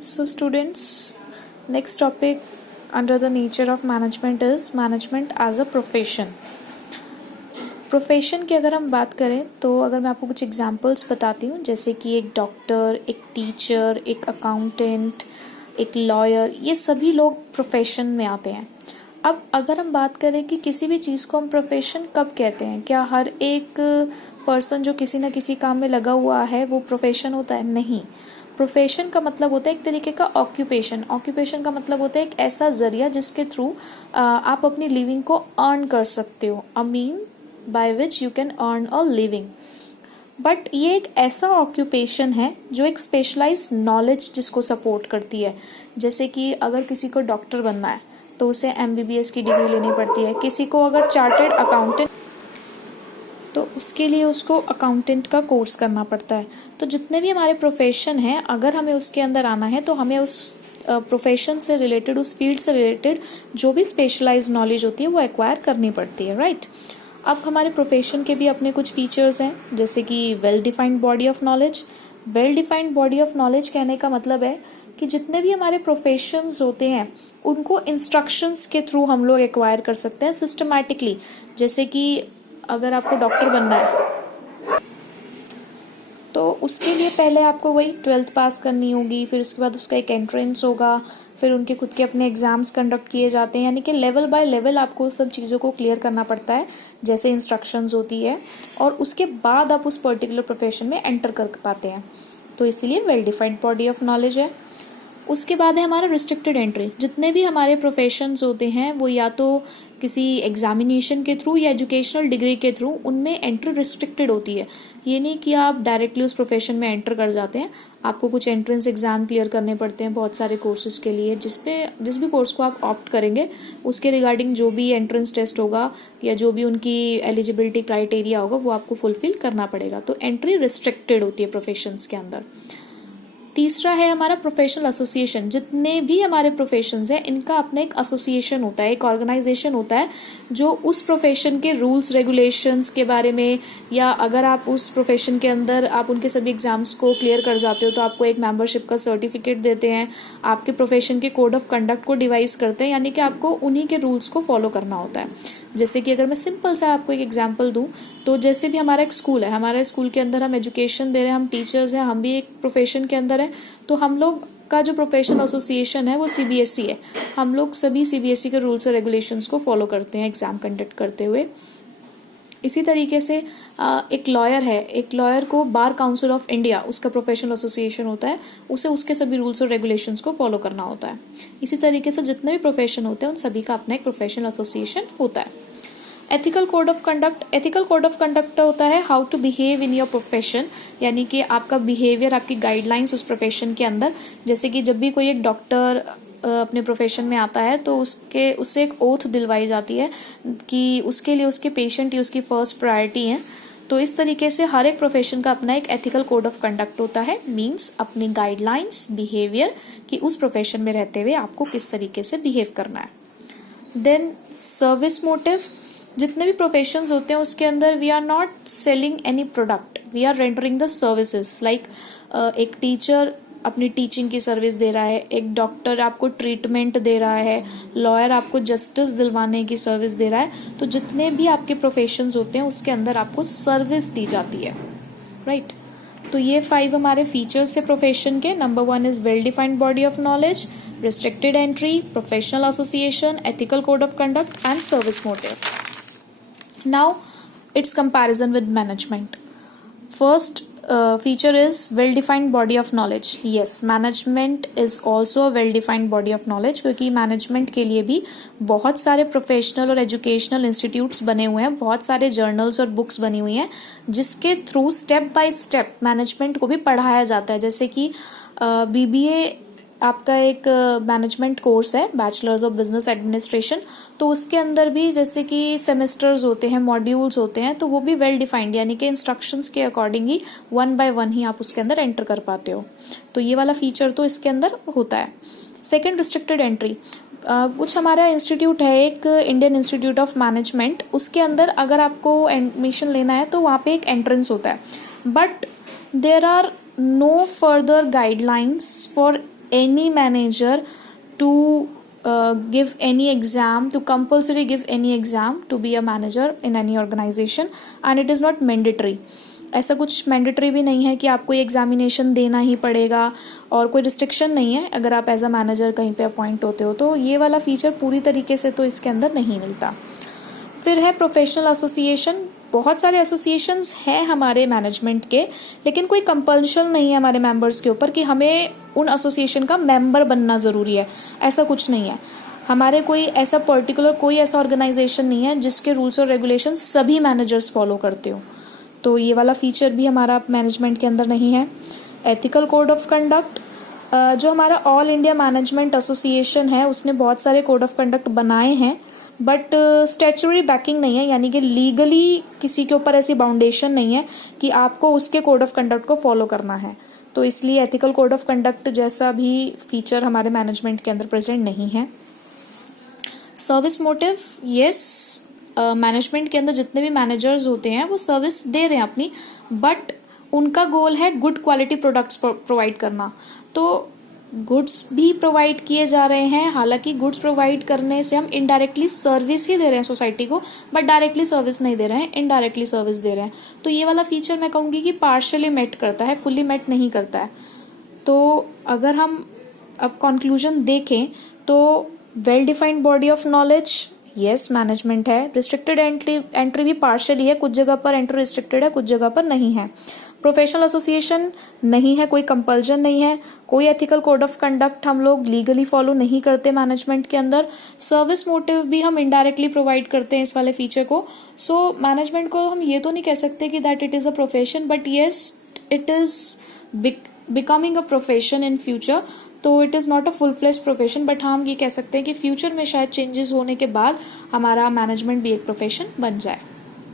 So students, next topic under the nature of management is management as a profession. Profession की अगर हम बात करें तो अगर मैं आपको कुछ एग्जांपल्स बताती हूँ, जैसे कि एक डॉक्टर, एक टीचर, एक अकाउंटेंट, एक लॉयर, ये सभी लोग प्रोफेशन में आते हैं। अब अगर हम बात करें कि किसी भी चीज़ को हम प्रोफेशन कब कहते हैं, क्या हर एक पर्सन जो किसी न किसी काम में लगा हुआ है वो प्रोफेशन होता है? नहीं। प्रोफेशन का मतलब होता है एक तरीके का ऑक्यूपेशन। ऑक्यूपेशन का मतलब होता है एक ऐसा जरिया जिसके थ्रू आप अपनी लिविंग को अर्न कर सकते हो, a mean by which you can earn a living. But ये एक ऐसा ऑक्यूपेशन है जो एक स्पेशलाइज्ड नॉलेज जिसको सपोर्ट करती है। जैसे कि अगर किसी को डॉक्टर बनना है तो उसे MBBS की डिग्री लेनी पड़ती है। किसी को अगर चार्टर्ड अकाउंटेंट, तो उसके लिए उसको अकाउंटेंट का कोर्स करना पड़ता है। तो जितने भी हमारे प्रोफेशन हैं, अगर हमें उसके अंदर आना है तो हमें उस प्रोफेशन से रिलेटेड, उस फील्ड से रिलेटेड जो भी स्पेशलाइज्ड नॉलेज होती है वो एक्वायर करनी पड़ती है, राइट। अब हमारे प्रोफेशन के भी अपने कुछ फीचर्स हैं, जैसे कि well defined body of knowledge. Well defined body of knowledge कहने का मतलब है कि जितने भी हमारे प्रोफेशंस होते हैं उनको इंस्ट्रक्शंस के थ्रू हम लोग एक्वायर कर सकते हैं सिस्टमैटिकली। जैसे कि अगर आपको डॉक्टर बनना है तो उसके लिए पहले आपको वही 12th पास करनी होगी, फिर उसके बाद उसका एक एंट्रेंस होगा, फिर उनके खुद के अपने एग्जाम्स कंडक्ट किए जाते हैं, यानी कि लेवल बाय लेवल आपको उस सब चीज़ों को क्लियर करना पड़ता है जैसे इंस्ट्रक्शंस होती है, और उसके बाद आप उस पर्टिकुलर प्रोफेशन में एंटर कर पाते हैं। तो इसीलिए well defined body of knowledge है। उसके बाद है हमारा रिस्ट्रिक्टेड एंट्री। जितने भी हमारे प्रोफेशंस होते हैं वो या तो किसी एग्जामिनेशन के थ्रू या एजुकेशनल डिग्री के थ्रू, उनमें एंट्री रिस्ट्रिक्टेड होती है। ये नहीं कि आप डायरेक्टली उस प्रोफेशन में एंटर कर जाते हैं, आपको कुछ एंट्रेंस एग्जाम क्लियर करने पड़ते हैं बहुत सारे कोर्सेज के लिए। जिस भी कोर्स को आप ऑप्ट करेंगे उसके रिगार्डिंग जो भी एंट्रेंस टेस्ट होगा या जो भी उनकी एलिजिबिलिटी क्राइटेरिया होगा वो आपको फुलफिल करना पड़ेगा। तो एंट्री रिस्ट्रिक्टेड होती है प्रोफेशंस के अंदर। तीसरा है हमारा प्रोफेशनल एसोसिएशन। जितने भी हमारे प्रोफेशंस हैं इनका अपना एक एसोसिएशन होता है, एक ऑर्गेनाइजेशन होता है जो उस प्रोफेशन के रूल्स रेगुलेशंस के बारे में, या अगर आप उस प्रोफेशन के अंदर आप उनके सभी एग्जाम्स को क्लियर कर जाते हो तो आपको एक मेंबरशिप का सर्टिफिकेट देते हैं, आपके प्रोफेशन के कोड ऑफ कंडक्ट को डिवाइस करते हैं, यानी कि आपको उन्हीं के रूल्स को फॉलो करना होता है। जैसे कि अगर मैं सिंपल सा आपको एक एग्जांपल दूं, तो जैसे भी हमारा एक स्कूल है, हमारे स्कूल के अंदर हम एजुकेशन दे रहे हैं, हम टीचर्स हैं, हम भी एक प्रोफेशन के अंदर हैं, तो हम लोग का जो प्रोफेशनल एसोसिएशन है वो CBSE है। हम लोग सभी CBSE के रूल्स और रेगुलेशंस को फॉलो करते हैं एग्जाम कंडक्ट करते हुए। इसी तरीके से एक लॉयर है, एक लॉयर को बार काउंसिल ऑफ इंडिया उसका प्रोफेशनल एसोसिएशन होता है, उसे उसके सभी रूल्स और रेगुलेशंस को फॉलो करना होता है। इसी तरीके से जितने भी प्रोफेशन होते हैं उन सभी का अपना एक प्रोफेशनल एसोसिएशन होता है। Ethical code of conduct. Ethical code of conduct होता है how to behave in your profession, यानी कि आपका बिहेवियर, आपकी गाइडलाइंस उस प्रोफेशन के अंदर। जैसे कि जब भी कोई एक डॉक्टर अपने प्रोफेशन में आता है तो उससे एक ओथ दिलवाई जाती है कि उसके लिए उसके पेशेंट ही उसकी फर्स्ट प्रायोरिटी है। तो इस तरीके से हर एक प्रोफेशन का अपना एक एथिकल कोड ऑफ कंडक्ट होता है, मींस अपनी गाइडलाइंस, बिहेवियर, कि उस प्रोफेशन में रहते हुए आपको किस तरीके से बिहेव करना है। Then service motive. जितने भी प्रोफेशंस होते हैं उसके अंदर we are not selling any product, we are rendering the services. Like एक टीचर अपनी टीचिंग की सर्विस दे रहा है, एक डॉक्टर आपको ट्रीटमेंट दे रहा है, लॉयर आपको जस्टिस दिलवाने की सर्विस दे रहा है। तो जितने भी आपके प्रोफेशंस होते हैं उसके अंदर आपको सर्विस दी जाती है, राइट। तो ये 5 हमारे फीचर्स है प्रोफेशन के। Number 1 is well defined body of knowledge, restricted entry, professional association, ethical code of conduct and service motive. Now its comparison with management. First feature is well defined body of knowledge. Yes, management is also a well defined body of knowledge, क्योंकि management के लिए भी बहुत सारे professional और educational institutes बने हुए हैं, बहुत सारे जर्नल्स और बुक्स बनी हुई हैं जिसके through step by step management को भी पढ़ाया जाता है। जैसे कि BBA आपका एक मैनेजमेंट कोर्स है, बैचलर्स ऑफ बिजनेस एडमिनिस्ट्रेशन, तो उसके अंदर भी जैसे कि सेमेस्टर्स होते हैं, मॉड्यूल्स होते हैं, तो वो भी वेल डिफाइंड, यानी कि इंस्ट्रक्शंस के अकॉर्डिंग ही 1 by 1 ही आप उसके अंदर एंटर कर पाते हो। तो ये वाला फीचर तो इसके अंदर होता है। Second, restricted entry. कुछ हमारा इंस्टीट्यूट है, एक इंडियन इंस्टीट्यूट ऑफ मैनेजमेंट, उसके अंदर अगर आपको एडमिशन लेना है तो वहाँ पे एक एंट्रेंस होता है, but there are no further guidelines for any manager to give any exam, to compulsory give any exam to be a manager in any organization, and it is not mandatory. ऐसा कुछ mandatory भी नहीं है कि आपको ये examination देना ही पड़ेगा, और कोई रिस्ट्रिक्शन नहीं है अगर आप एज अ मैनेजर कहीं पे अपॉइंट होते हो, तो ये वाला फीचर पूरी तरीके से तो इसके अंदर नहीं मिलता। फिर है प्रोफेशनल एसोसिएशन। बहुत सारे एसोसिएशंस हैं हमारे मैनेजमेंट के, लेकिन कोई कंपल्शन नहीं है हमारे मेंबर्स के ऊपर कि हमें उन एसोसिएशन का मेंबर बनना ज़रूरी है, ऐसा कुछ नहीं है। हमारे कोई ऐसा पर्टिकुलर कोई ऐसा ऑर्गेनाइजेशन नहीं है जिसके रूल्स और रेगुलेशन सभी मैनेजर्स फॉलो करते हो, तो ये वाला फीचर भी हमारा मैनेजमेंट के अंदर नहीं है। एथिकल कोड ऑफ कंडक्ट, जो हमारा ऑल इंडिया मैनेजमेंट एसोसिएशन है उसने बहुत सारे कोड ऑफ कंडक्ट बनाए हैं, बट स्टैच्यूटरी बैकिंग नहीं है, यानी कि लीगली किसी के ऊपर ऐसी बाउंडेशन नहीं है कि आपको उसके कोड ऑफ कंडक्ट को फॉलो करना है, तो इसलिए एथिकल कोड ऑफ कंडक्ट जैसा भी फीचर हमारे मैनेजमेंट के अंदर प्रेजेंट नहीं है। सर्विस मोटिव, यस, मैनेजमेंट के अंदर जितने भी मैनेजर्स होते हैं वो सर्विस दे रहे हैं अपनी, बट उनका गोल है गुड क्वालिटी प्रोडक्ट्स प्रोवाइड करना, तो गुड्स भी प्रोवाइड किए जा रहे हैं। हालांकि गुड्स प्रोवाइड करने से हम इनडायरेक्टली सर्विस ही दे रहे हैं सोसाइटी को, बट डायरेक्टली सर्विस नहीं दे रहे हैं, इनडायरेक्टली सर्विस दे रहे हैं, तो ये वाला फीचर मैं कहूँगी कि पार्शियली मेट करता है, फुल्ली मेट नहीं करता है। तो अगर हम अब कंक्लूजन देखें तो well defined body of knowledge, yes management है। रिस्ट्रिक्टेड एंट्री भी पार्शियली है, कुछ जगह पर एंट्री रिस्ट्रिक्टेड है, कुछ जगह पर नहीं है। प्रोफेशनल एसोसिएशन नहीं है, कोई कंपल्जन नहीं है, कोई एथिकल कोड ऑफ कंडक्ट हम लोग लीगली फॉलो नहीं करते मैनेजमेंट के अंदर। सर्विस मोटिव भी हम इनडायरेक्टली प्रोवाइड करते हैं इस वाले फीचर को। सो मैनेजमेंट को हम ये तो नहीं कह सकते कि that it is a profession, but yes it is becoming a profession in future, तो it is not a full flesh profession, but हम ये कह सकते हैं कि फ्यूचर में शायद चेंजेस होने के बाद हमारा मैनेजमेंट भी एक प्रोफेशन बन जाए।